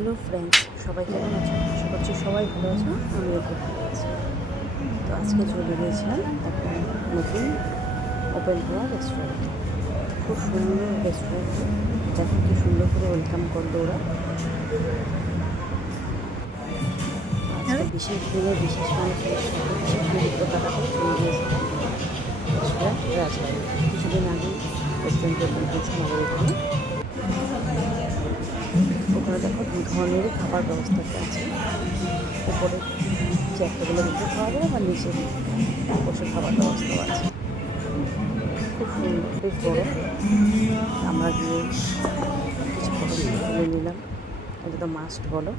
Hello friends, সবাই কেমন আছো? আশা করছি সবাই ভালো আছো। আমিও খুব ভালো আছি। তো আজকে চলে গিয়েছিলাম একটা নতুন ওপেন হওয়া রেস্টুরেন্টে। খুব সুন্দর রেস্টুরেন্ট, দেখো কি সুন্দর করে ওয়েলকাম করলো ওরা। আজকে বিশেষ দিনে বিশেষ মানুষের সাথে বিশেষ মুহূর্ত কাটাতে চলে গিয়েছিলাম রেস্টুরেন্ট রাজবাড়ি। কিছুদিন আগেই রেস্টুরেন্ট ওপেন হয়েছে আমাদের এখানে। ওখানে দেখো দু ধরনেরই খাবার ব্যবস্থা আছে। উপরে চেয়ারগুলো বসে খাওয়া যাবে বা নিচে বসে খাবার ব্যবস্থাও আছে। খুব সুন্দর, বেশ বড়। আমরা গিয়ে কিছু ফটো তুলে নিলাম, এটা তো মাস্ট বলো।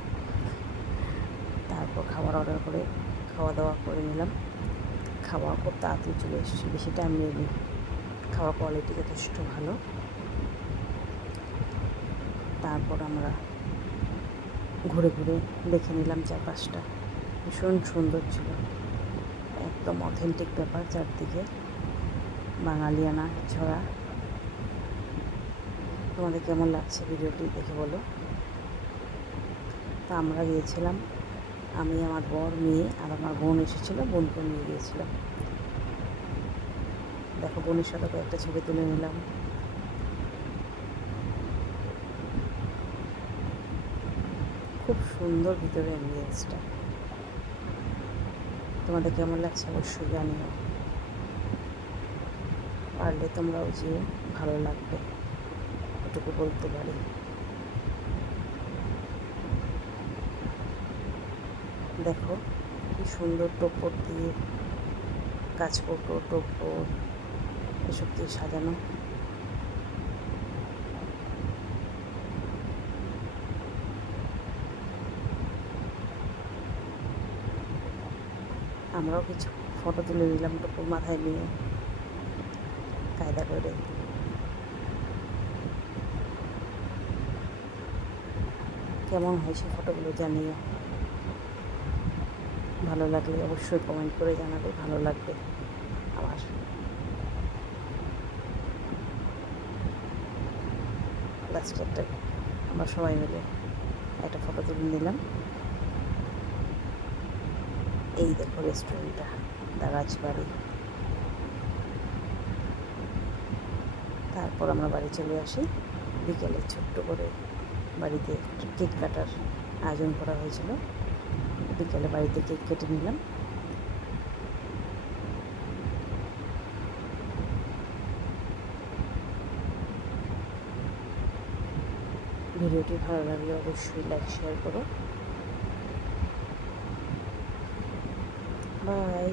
তারপর খাবার অর্ডার করে খাওয়া দাওয়া করে নিলাম। খাওয়া খুব তাড়াতাড়ি চলে এসেছি, বেশি টাইম নেয়নি। খাওয়ার কোয়ালিটি যথেষ্ট ভালো। তারপর আমরা ঘুরে ঘুরে দেখে নিলাম চারপাশটা, ভীষণ সুন্দর ছিল। একদম অথেন্টিক ব্যাপার, চারদিকে বাঙালিয়ানা ছড়া। তোমাদের কেমন লাগছে ভিডিওটি দেখে বলো। তা আমরা গিয়েছিলাম, আমি, আমার বর, মেয়ে আর আমার বোন এসেছিলো, বোনকে নিয়ে গিয়েছিলাম। দেখো বোনের সাথে কয়েকটা ছবি তুলে নিলাম। খুব সুন্দর ভিতরে অ্যাম্বিয়েন্সটা। তোমাদের কেমন লাগছে অবশ্যই জানিও। পারলে তোমরাও যেও, ভালো লাগবে, এটুকু বলতে পারি। দেখো কি সুন্দর টোপর দিয়ে, গাছকৌটো, টোপর এসব দিয়ে সাজানো। আমরাও কিছু ফটো তুলে নিলাম টোপর মাথায় নিয়ে কায়দা করে। কেমন হয়েছে ফটোগুলো জানিও। ভালো লাগলে অবশ্যই কমেন্ট করে জানাবে, ভালো লাগবে আমার। লাস্টে একটা আমরা সবাই মিলে একটা ফটো তুলে নিলাম। এই দেখো রেস্টুরেন্টটা, দ্য রাজবাড়ি। তারপর আমরা বাড়ি চলে আসি বিকেলে। ছোট্ট করে বাড়িতে কেক কাটার আয়োজন করা হয়েছিল, বিকেলে বাড়িতে কেক কেটে নিলাম। ভিডিওটি ভালো লাগলে অবশ্যই লাইক শেয়ার করো। বাই।